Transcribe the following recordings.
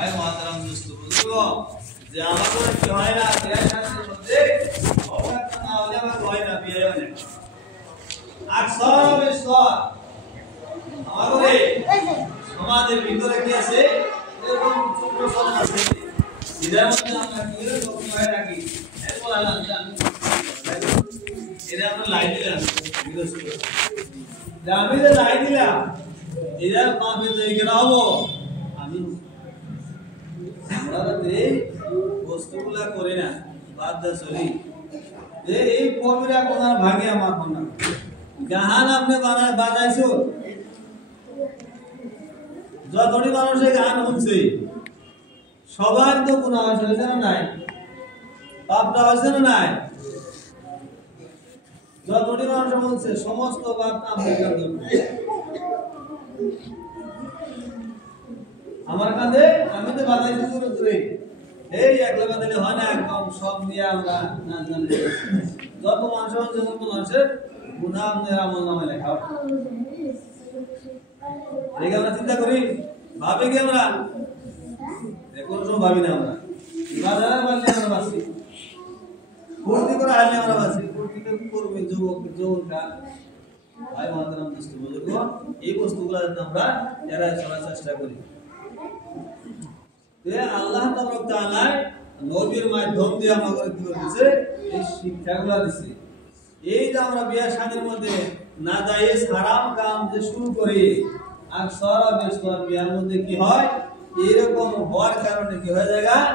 ভাই মহতারাম দোস্ত বুঝলো যে আমাদের কি হয় না বিয়ের শাস্তির মধ্যে অবাক না হলে আমার হয় না বিয়ে হয় না আকসর বিশ্বর আমাদের সমাজের ভিতরে কি আছে এরকম ছোট ছোট আছে এর মধ্যে আমরা কি রকম হয় নাকি এত আলাদা জানি এরা আমরা লাইন দিলাম বিরস্ত আমি যে লাইন দিলাম এরা পাবে তো এখানে হবো আমি আমরা এই বস্তুগুলা করি না বাদ দা চলি যে এই কবিরা কোনার ভাগে আমার না গান আপনি বাজাইছো যতটি মানুষে গান শুনছে সবার তো গুনাহ হয়েছে না নাই পাপটা হয়েছে না নাই যতটি মানুষ বলছে সমস্ত পাপ আপনি করবেন আমার কাছে আমি তো বাজাইছি জোরে জোরে এই একলা বাজাইলে হয় না একদম সব নিয়ে আমরা না জানি যত মানুষ হচ্ছে যত মানুষের গুনাহ আমাদের আমল নামে লেখা হয় এই আমরা চিন্তা করি ভাবে কি আমরা এখন সব ভাবি না আমরা বাজারে বললে আমরা বাসি ফুর্তি করে হারলে আমরা বাসি ফুর্তি করবে যুবক যৌবনরা ভাই মহতারাম দোস্ত বুঝুক এই বস্তুগুলো আমরা এড়ায় চলার চেষ্টা করি আল্লাহ তাআলা নবীর মাধ্যম দিয়ে আমাদের কি করেছে এই শিক্ষাগুলো দিয়েছে এই যে আমরা বিয়ে শাদীর মধ্যে নাজায়েজ হারাম কাম যে শুরু করি আর সারা বেস্তর বিয়ার মধ্যে কি হয় এরকম হওয়ার কারণে কি হয়ে যায়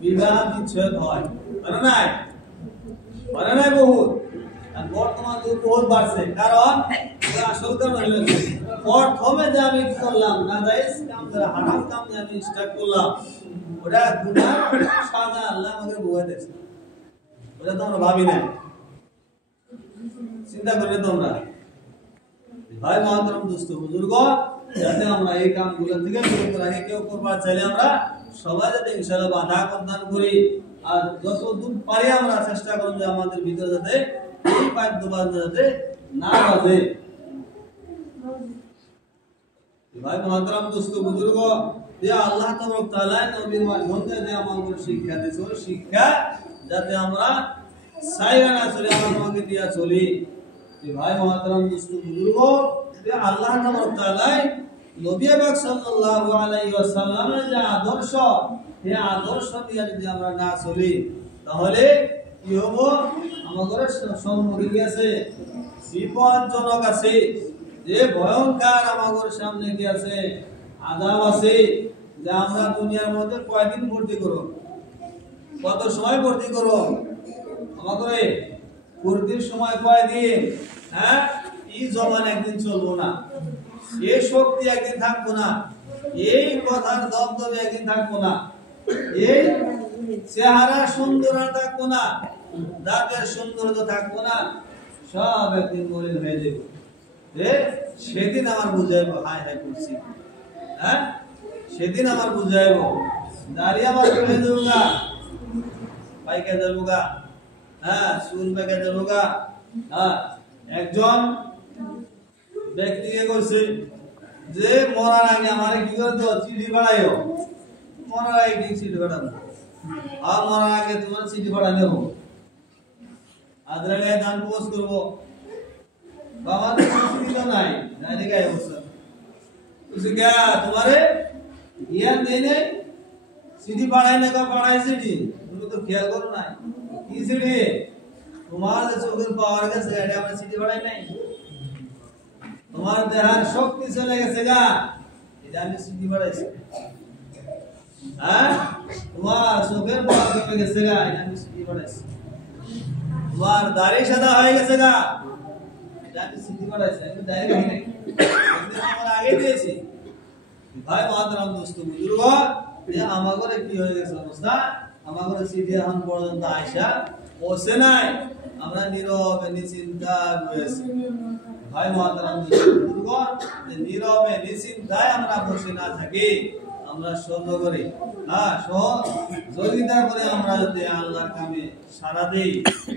বিবাহ বিচ্ছেদ হয় মানে নাই বহুত আর বর্তমান যুগ বহুত বাড়ছে কারণ আসল কারণ হলো প্রথমে যে আমি কি করলাম নাজায়েজ কাম করে হারাম কাম যে আমি স্টার্ট করলাম ওটা গুনাহ সাজা আল্লাহ আমাকে বুঝাই দিয়েছে ওটা তো আমরা ভাবি না চিন্তা করে তোমরা ভাই মহতারাম দোস্ত বুজুর্গ যাতে আমরা এই কামগুলো থেকে বিরত রাখি কেউ করবার চাইলে আমরা সবাই যাতে ইনশাআল্লাহ বাধা প্রদান করি আর যতদূর পারি আমরা চেষ্টা করব যে আমাদের ভিতরে যাতে এই বাদ্যবাদ্য যাতে না বাজে ভাই মহতারাম দোস্ত বুজুর্গ যে আল্লাহ তাআলা নবীর মাধ্যমে যে আমাদের শিক্ষা দিয়েছে ওই শিক্ষা যাতে আমরা সাইরা না চলে আমাকে দিয়া চলি ভাই মহতারাম দোস্ত বুজুর্গ যে আল্লাহ তাআলা নবী পাক সাল্লাল্লাহু আলাইহি ওয়াসাল্লামের যে আদর্শ এই আদর্শ দিয়ে যদি আমরা না চলি তাহলে কি হবে আমাদের সম্মুখে কি আছে বিপদজনক আছে যে ভয়ঙ্কর আমাদের সামনে কি আছে আযাব আছে যে আমরা দুনিয়ার মধ্যে কয়দিন ভর্তি করব কত সময় ভর্তি করব আমাদের ভর্তির সময় কয়দিন হ্যাঁ এই জবান একদিন চলবো না এই শক্তি একদিন থাকবো না এই কথার দবদবে একদিন থাকবো না এই চেহারা সুন্দর থাকবো না দাঁতের সৌন্দর্য থাকবো না সব একদিন মলিন হয়ে যাবে সেদিন আমার বুঝাইব হাই হাই করছি হ্যাঁ সেদিন আমার বুঝাইব দাঁড়িয়ে আমার চলে যাবো গা পাইকে যাবো গা হ্যাঁ চুল পেকে যাবো গা হ্যাঁ একজন ব্যক্তি কে করছে যে মরার আগে আমারে কি করে দাও চিঠি পাঠাইও মরার আগে কি চিঠি পাঠাবো আর মরার আগে তোমার চিঠি পাঠা দেব আজরাইলে দান পোস্ট করব বাবা তো চিঠি তো নাই ডাইরেক্ট আই বসে তুই কি তোমারে জ্ঞান দেই নাই চিঠি পাঠাই না পাঠাই চিঠি তুমি তো খেয়াল করো নাই কি চিঠি তোমার যে চোখের পাওয়ার গেছে এটা আমরা চিঠি পাঠাই নাই তোমার দেহার শক্তি চলে গেছে গা এটা আমি চিঠি পাঠাইছি হ্যাঁ তোমার চোখের পাওয়ার কমে গেছে গা এটা আমি চিঠি পাঠাইছি তোমার দাড়ি সাদা হয়ে গেছে গা এটা আমি চিঠি পাঠাইছি আমি ডাইরেক্ট হই নাই আমরা আগে দিয়েছি ভাই মহতারাম দোস্ত বুজুর্গ যে আমাগরে কি হয়ে গেছে অবস্থা আমাগরে চিঠি এখন পর্যন্ত আইসা পৌঁছে নাই আমরা নীরবে নিশ্চিন্তা রয়েছি ভাই মহতারাম বুজুর্গ যে নীরবে নিশ্চিন্তায় আমরা বসে না থাকি আমরা সহ্য করি হ্যাঁ সহযোগিতা করে আমরা যদি আল্লাহর কামে সারা দিই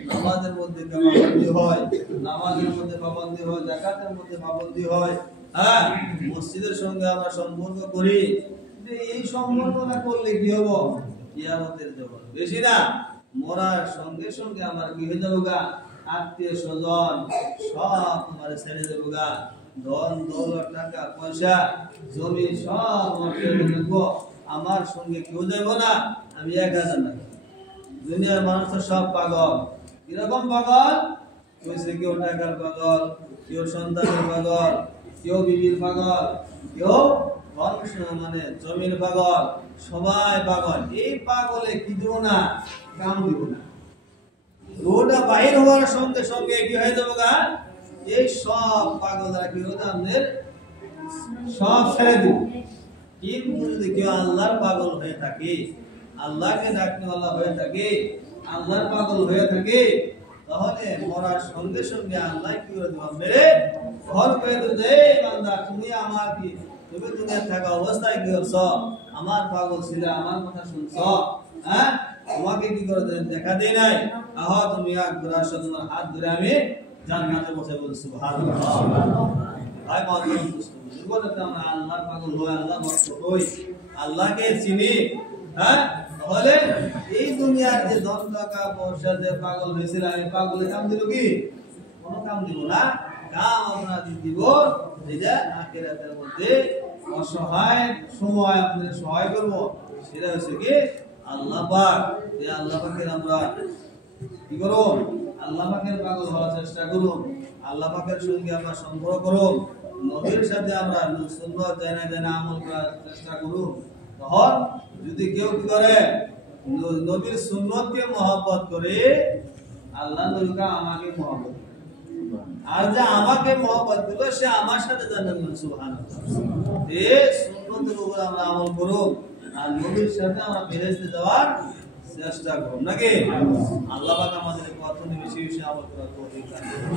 নামাজের মধ্যে পাবন্দি হয় নামাজের মধ্যে পাবন্দি হয় যাকাতের মধ্যে পাবন্দি হয় হ্যাঁ মসজিদের সঙ্গে আমরা সম্পর্ক করি যে এই সম্বর্ধনা করলে কি হবো কিয়ামতের জগৎ বেশি না মরার সঙ্গে সঙ্গে আমার কি হয়ে যাবো গা আত্মীয় স্বজন সব তোমার ছেড়ে দেবো গা ধন দৌলত টাকা পয়সা জমি সব রাখবো আমার সঙ্গে কেউ যাবো না আমি একা জানা দুনিয়ার মানুষ তো সব পাগল কিরকম পাগল কইছে কেউ টাকার পাগল কেউ সন্তানের পাগল কেউ বিবির পাগল কেউ মানে জমির পাগল সবাই পাগল এই পাগলে কি দিব না কাম দিব না রোডা বাইর হওয়ার সঙ্গে সঙ্গে কি হয়ে যাবো গা এই সব পাগলরা কি হতো আমাদের সব ছেড়ে দিব কিন্তু যদি কেউ আল্লাহর পাগল হয়ে থাকে আল্লাহকে ডাকনেওয়ালা হয়ে থাকে আল্লাহর পাগল হয়ে থাকে তাহলে মরার সঙ্গে সঙ্গে আল্লাহ কি করে দেব মেরে ঘর করে দেবে বান্দা তুমি আমার কি তুমি দুনিয়া থাকা অবস্থায় কি করছো আমার পাগল ছিল আমার কথা শুনছো হ্যাঁ তোমাকে কি করে দেখা দেই নাই আহ তুমি একবার আসো তোমার হাত ধরে আমি জান্নাতে বসে বল সুবহানাল্লাহ ভাই মাঝখানে বুঝতে আমরা আল্লাহর পাগল হই আল্লাহ ভক্ত হই আল্লাহকে চিনি হ্যাঁ তাহলে এই দুনিয়ার যে ধন টাকা পয়সা যে পাগল হয়েছিল এই পাগলে কাম দিল কি কোন কাম দিব না কাম আমরা দিব এই যে আখিরাতের মধ্যে অসহায় সময় আপনাদের সহায় করব সেটা হচ্ছে কি আল্লাহ পাক এই আল্লাহ পাকের আমরা কি করব আল্লাহ পাকের পাগল হওয়ার চেষ্টা করব আল্লাহ পাকের সঙ্গে আমরা সম্পর্ক করব নবীর সাথে আমরা সুন্নাত জানা জানা আমল করার চেষ্টা করব তখন যদি কেউ কি করে নবীর সুন্নতকে মহব্বত করে আল্লাহ নবীকে আমাকে মহব্বত আর যে আমাকে মহব্বত করবে সে আমার সাথে জান্নাত সুবহানাল্লাহ এই সুন্নতের উপর আমরা আমল করব আর নবীর সাথে আমরা বেহেশতে যাওয়ার চেষ্টা করব নাকি আল্লাহ পাক আমাদের কত বেশি বেশি আমল করার তৌফিক দান করুন